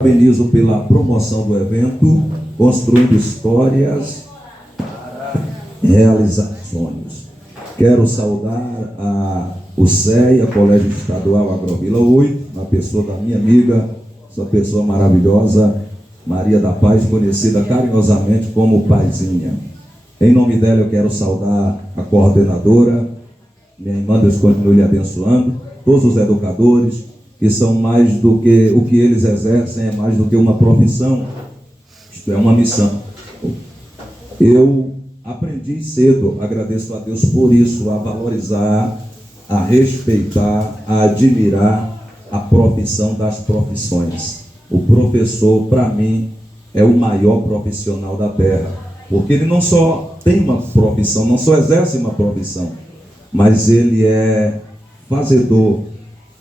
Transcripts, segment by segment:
Parabenizo pela promoção do evento, construindo histórias para realizar sonhos. Quero saudar o CEA, Colégio Estadual Agrovila 8, na pessoa da minha amiga, essa pessoa maravilhosa, Maria da Paz, conhecida carinhosamente como Paizinha. Em nome dela eu quero saudar a coordenadora, minha irmã, Deus continue lhe abençoando, todos os educadores, que são mais do que o que eles exercem, é mais do que uma profissão, isto é uma missão. Eu aprendi cedo, agradeço a Deus por isso, a valorizar, a respeitar, a admirar a profissão das profissões. O professor, para mim, é o maior profissional da terra, porque ele não só tem uma profissão, não só exerce uma profissão, mas ele é fazedor,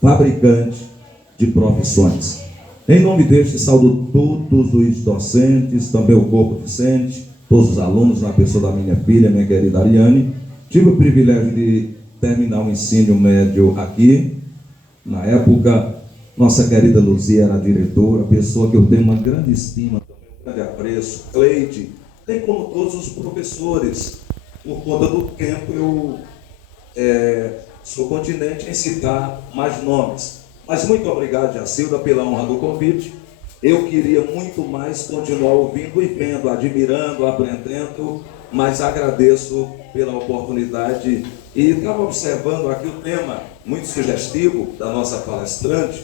fabricante de profissões. Em nome deste, saúdo todos os docentes, também o corpo docente, todos os alunos, na pessoa da minha filha, minha querida Ariane. Tive o privilégio de terminar o ensino médio aqui. Na época, nossa querida Luzia era a diretora, pessoa que eu tenho uma grande estima, também um grande apreço. Cleide, tem como todos os professores. Por conta do tempo, eu sou continente em citar mais nomes. Mas muito obrigado, Jacilda, pela honra do convite. Eu queria muito mais continuar ouvindo e vendo, admirando, aprendendo, mas agradeço pela oportunidade. E estava observando aqui o tema muito sugestivo da nossa palestrante,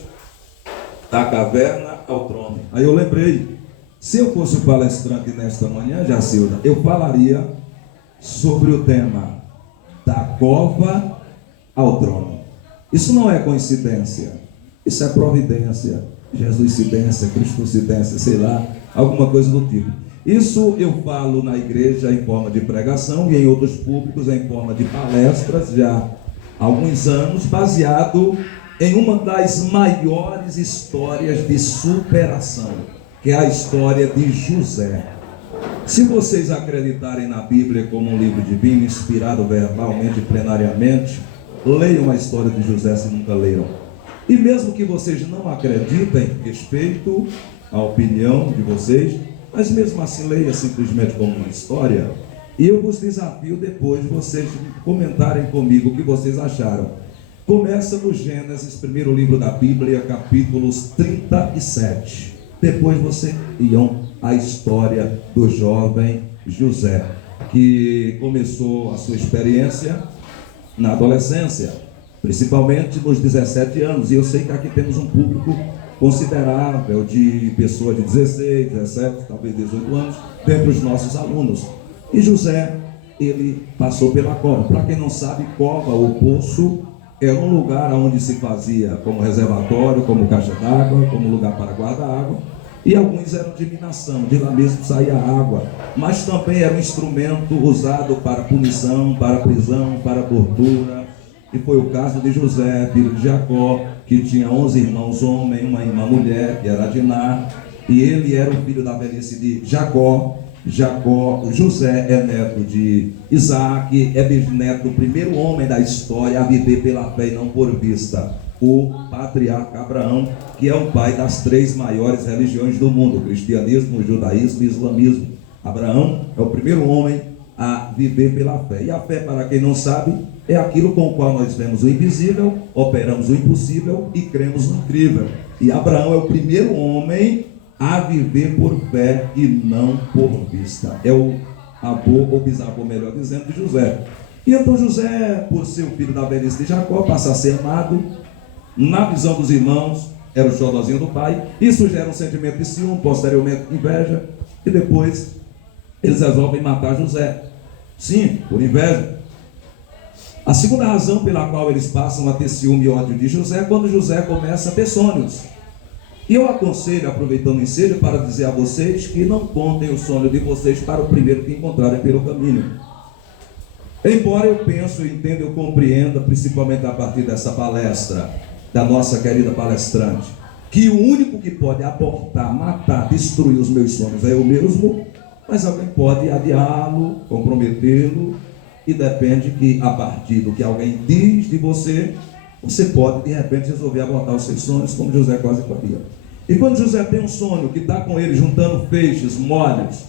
da caverna ao trono. Aí eu lembrei, se eu fosse o palestrante nesta manhã, Jacilda, eu falaria sobre o tema da cova ao trono. Isso não é coincidência, isso é providência, Jesuscidência, Cristocidência, sei lá, alguma coisa do tipo. Isso eu falo na igreja em forma de pregação e em outros públicos em forma de palestras já há alguns anos, baseado em uma das maiores histórias de superação, que é a história de José. Se vocês acreditarem na Bíblia como um livro divino, inspirado verbalmente e plenariamente, leiam a história de José se nunca leram. E mesmo que vocês não acreditem, respeito a opinião de vocês, mas mesmo assim leia simplesmente como uma história. E eu vos desafio depois vocês comentarem comigo o que vocês acharam. Começa no Gênesis, primeiro livro da Bíblia, capítulos 37. Depois vocês iam a história do jovem José, que começou a sua experiência na adolescência, principalmente nos 17 anos. E eu sei que aqui temos um público considerável de pessoas de 16, 17, talvez 18 anos, dentre os nossos alunos. E José, ele passou pela cova. Para quem não sabe, cova ou poço é um lugar onde se fazia como reservatório, como caixa d'água, como lugar para guardar água. E alguns eram de minação, de lá mesmo saía água, mas também era um instrumento usado para punição, para prisão, para tortura. E foi o caso de José, filho de Jacó, que tinha 11 irmãos homens, uma irmã mulher, que era Diná, e ele era o filho da velhice de Jacó. José é neto de Isaac, é bisneto do primeiro homem da história a viver pela fé e não por vista, o patriarca Abraão, que é o pai das 3 maiores religiões do mundo: o cristianismo, o judaísmo e o islamismo. Abraão é o primeiro homem a viver pela fé. E a fé, para quem não sabe, é aquilo com o qual nós vemos o invisível, operamos o impossível e cremos no incrível. E Abraão é o primeiro homem a viver por fé e não por vista. É o avô ou bisavô, melhor dizendo, de José. E então José, por ser o filho da velhice de Jacó, passa a ser amado. Na visão dos irmãos, era o xodózinho do pai. Isso gera um sentimento de ciúme, posteriormente inveja, e depois eles resolvem matar José. Sim, por inveja. A segunda razão pela qual eles passam a ter ciúme e ódio de José é quando José começa a ter sonhos. E eu aconselho, aproveitando o ensejo, para dizer a vocês que não contem o sonho de vocês para o primeiro que encontrarem pelo caminho. Embora eu penso, eu entenda, eu compreenda, principalmente a partir dessa palestra da nossa querida palestrante, que o único que pode abortar, matar, destruir os meus sonhos é eu mesmo, mas alguém pode adiá-lo, comprometê-lo, e depende que a partir do que alguém diz de você, você pode de repente resolver abortar os seus sonhos, como José quase faria. E quando José tem um sonho que está com ele juntando feixes, molhos,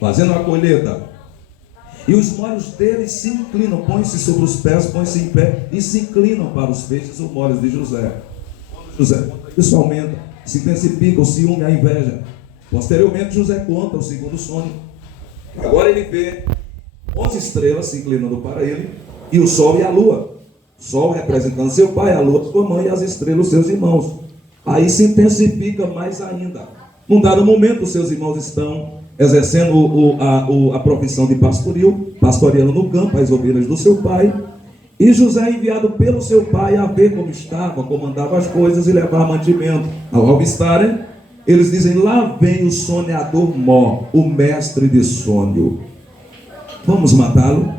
fazendo a colheita, e os molhos dele se inclinam, põem-se sobre os pés, põem-se em pé e se inclinam para os feixes ou molhos de José. José, isso aumenta, se intensifica o ciúme, a inveja. Posteriormente, José conta o segundo sonho. Agora ele vê 11 estrelas se inclinando para ele, e o sol e a lua. O sol representando seu pai, a lua sua mãe, e as estrelas seus irmãos. Aí se intensifica mais ainda. Num dado momento, seus irmãos estão exercendo a profissão de pastoril, pastoreando no campo as ovelhas do seu pai. E José é enviado pelo seu pai a ver como estava, comandava as coisas e levar mantimento. Ao avistarem, eles dizem: lá vem o sonhador Mó, o mestre de sonho. Vamos matá-lo?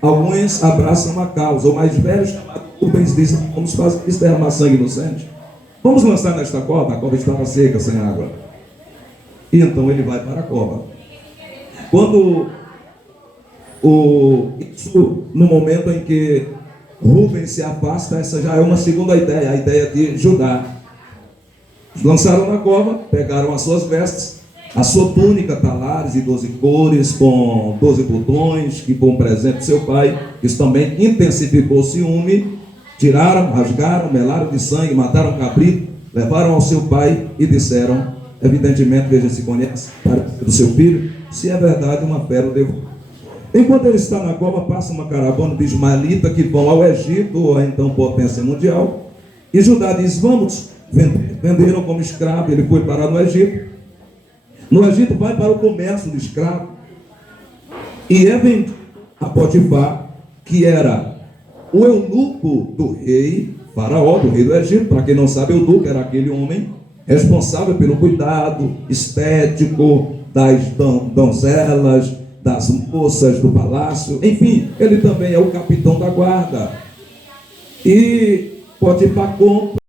Alguns abraçam a causa. O mais velho, chamado Rubens, diz: vamos fazer isso, derramar sangue inocente. Vamos lançar nesta cova. A cova estava seca, sem água. E então ele vai para a cova. Quando isso, no momento em que Rubens se afasta, essa já é uma segunda ideia, a ideia de Judá. Lançaram na cova, pegaram as suas vestes, a sua túnica, talares de 12 cores, com 12 botões, que foi um presente do seu pai. Isso também intensificou o ciúme. Tiraram, rasgaram, melaram de sangue, mataram um cabrito, levaram ao seu pai e disseram, evidentemente, veja se conhece, do seu filho, se é verdade, uma pérola devo. Enquanto ele está na cova, passa uma caravana de ismaelitas que vão ao Egito, ou a então potência mundial, e Judá diz: vamos, venderam como escravo. Ele foi parar no Egito. No Egito vai para o comércio de escravo, e é vendido a Potifar, que era o eunuco do rei Faraó, do rei do Egito. Para quem não sabe, o eunuco era aquele homem responsável pelo cuidado estético das donzelas, das moças do palácio. Enfim, ele também é o capitão da guarda. E Potifar compra